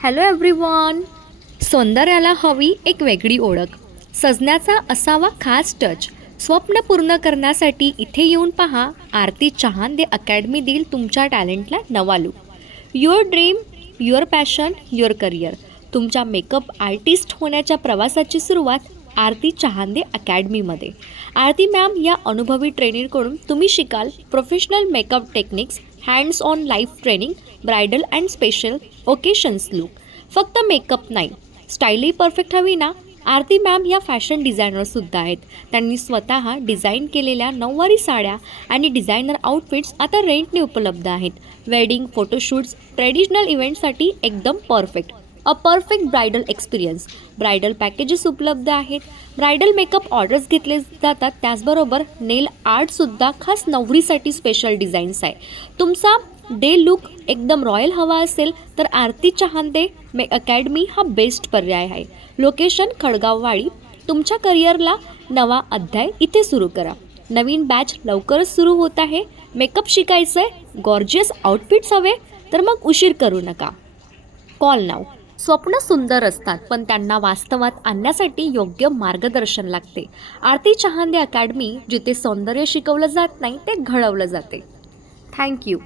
Hello everyone. सौंदर्याला हवी एक वेगळी ओळख, सजण्याचा असावा खास टच. स्वप्न पूर्ण करण्यासाठी इथे येऊन पहा. आरती चहांदे अकॅडमी देईल तुमच्या टॅलेंटला नवा look. Your dream, your passion, your career. तुमच्या मेकअप आर्टिस्ट होण्याच्या प्रवासाची सुरुवात आरती चहांदे अकॅडमीमध्ये. आरती मॅम या अनुभवी ट्रेनरकडून तुम्ही शिकाल professional makeup techniques, hands on life training, bridal and special occasions look. फक्त मेकअप नाही, स्टाईलही परफेक्ट हवी ना. आरती मॅम ह्या फॅशन डिझायनरसुद्धा आहेत. त्यांनी स्वतः डिझाईन केलेल्या नऊवारी साड्या आणि डिझायनर आउटफिट्स आता रेंटने उपलब्ध आहेत. वेडिंग, फोटोशूट्स, ट्रेडिशनल इव्हेंटसाठी एकदम perfect. A perfect bridal experience. Bridal packages उपलब्ध आहेत. ब्रायडल मेकअप ऑर्डर्स घेतले जातात. त्याचबरोबर नेल आर्टसुद्धा खास नवरीसाठी स्पेशल डिझाईन्स आहे. तुमचा डे लुक एकदम रॉयल हवा असेल तर आरती चहांदे अकॅडमी हा बेस्ट पर्याय आहे. लोकेशन खडगाववाडी. तुमच्या करिअरला नवा अध्याय इथे सुरू करा. नवीन बॅच लवकरच सुरू होत आहे. मेकअप शिकायचं आहे, गॉर्जियस आउटफिट्स हवे, तर मग उशीर करू नका. कॉल नाव. स्वप्न सुंदर असतात, पण त्यांना वास्तवात आणण्यासाठी योग्य मार्गदर्शन लागते. आरती चहांदे अकॅडमी, जिथे सौंदर्य शिकवलं जात नाही ते घडवलं जाते. थँक्यू.